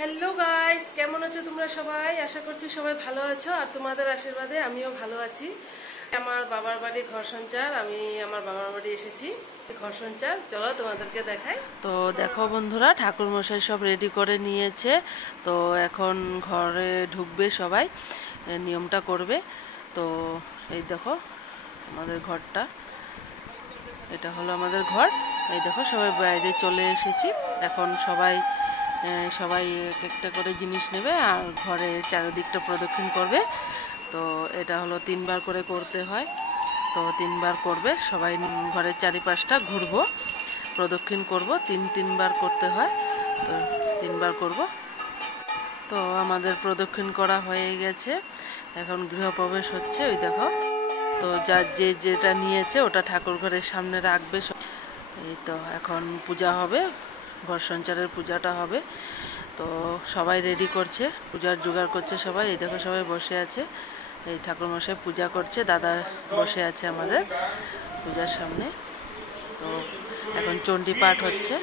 Hello guys, কেমন আছো তোমরা সবাই? আশা করছি সবাই ভালো আছো আর তোমাদের আশীর্বাদে আমিও ভালো আছি। আমার বাবার বাড়ি ঘরসঞ্চার, আমি আমার বাবার বাড়ি এসেছি ঘরসঞ্চার। চলো তোমাদেরকে দেখাই। তো দেখো বন্ধুরা, ঠাকুর মশাই সব রেডি করে নিয়েছে। তো এখন ঘরে ঢুকবে সবাই, নিয়মটা করবে। তো এই দেখো আমাদের ঘরটা, এটা হলো আমাদের ঘর। এই দেখো সবাই বাইরে চলে এসেছি। এখন সবাই একটা করে জিনিস নেবে আর ঘরে চারিদিকটা প্রদক্ষিণ করবে। তো এটা হলো 3 বার করে করতে হয়। তো 3 বার করবে সবাই, ঘরের চারিপাশটা ঘুরবো, প্রদক্ষিণ করব। 3 বার করতে হয়, তো 3 বার করব। তো আমাদের প্রদক্ষিণ করা হয়ে গেছে, এখন গৃহপ্রবেশ হচ্ছে। ওই দেখো, তো যার যে যেটা নিয়েছে ওটা ঠাকুর ঘরের সামনে রাখবে। এই তো এখন পূজা হবে, ঘর সঞ্চারের পূজাটা হবে। তো সবাই রেডি করছে, পূজার জোগাড় করছে সবাই। এই দেখো সবাই বসে আছে, এই ঠাকুরমশাই পূজা করছে, দাদা বসে আছে আমাদের পূজার সামনে। তো এখন চণ্ডী পাঠ হচ্ছে,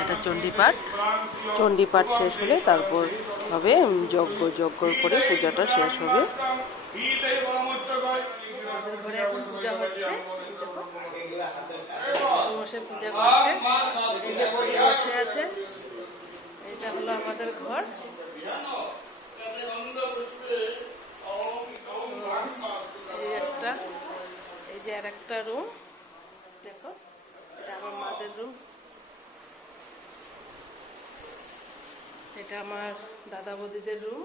এটা চণ্ডী পাঠ শেষ হলে তারপর হবে যজ্ঞ করে পূজাটা শেষ হবে। আমাদের ঘরে এখন পূজা হচ্ছে, ঠাকুরমশাই পূজা করছে, এদিকে বলি বসে আছে। এটা হলো আমাদের ঘর। এই যে আর একটা রুম, দেখো এটা আমার মাদের রুম, এটা আমার দাদা বৌদিদের রুম।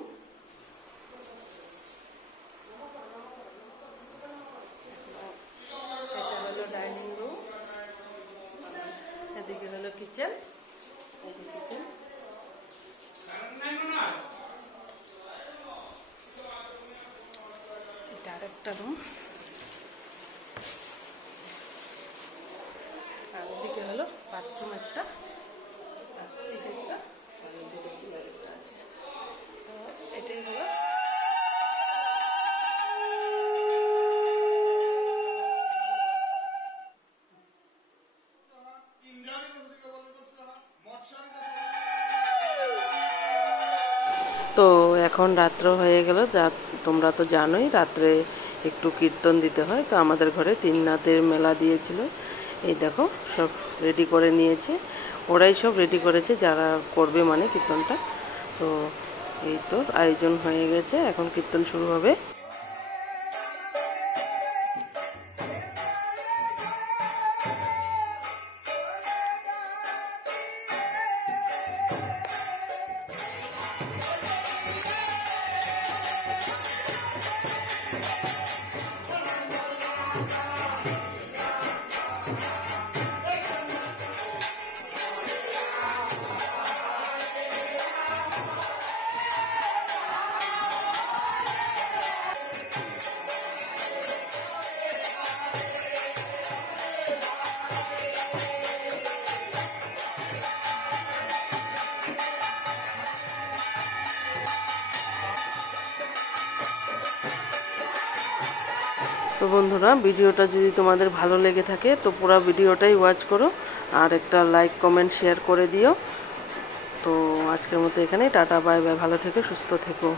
এটা হলো ডাইনিং রুম, এদিকে হলো কিচেন। এটা আর একটা রুম, আর ওদিকে হলো বাথরুম একটা, আর এই যে একটা, আর ওদিকে চুলার একটা আছে। তো এটাই হলো। তো এখন রাত্র হয়ে গেল, যা তোমরা তো জানোই রাত্রে একটু কীর্তন দিতে হয়। তো আমাদের ঘরে 3 রাতের মেলা দিয়েছিল। এই দেখো সব রেডি করে নিয়েছে, ওরাই সব রেডি করেছে যারা করবে মানে কীর্তনটা। তো এই তো আয়োজন হয়ে গেছে, এখন কীর্তন শুরু হবে। তো বন্ধুরা, ভিডিওটা যদি তোমাদের ভালো লেগে থাকে তো পুরো ভিডিওটাই ওয়াচ করো আর একটা লাইক কমেন্ট শেয়ার করে দিও। তো আজকের মতো এখানেই, টাটা বাই বাই, ভালো থেকো, সুস্থ থেকো।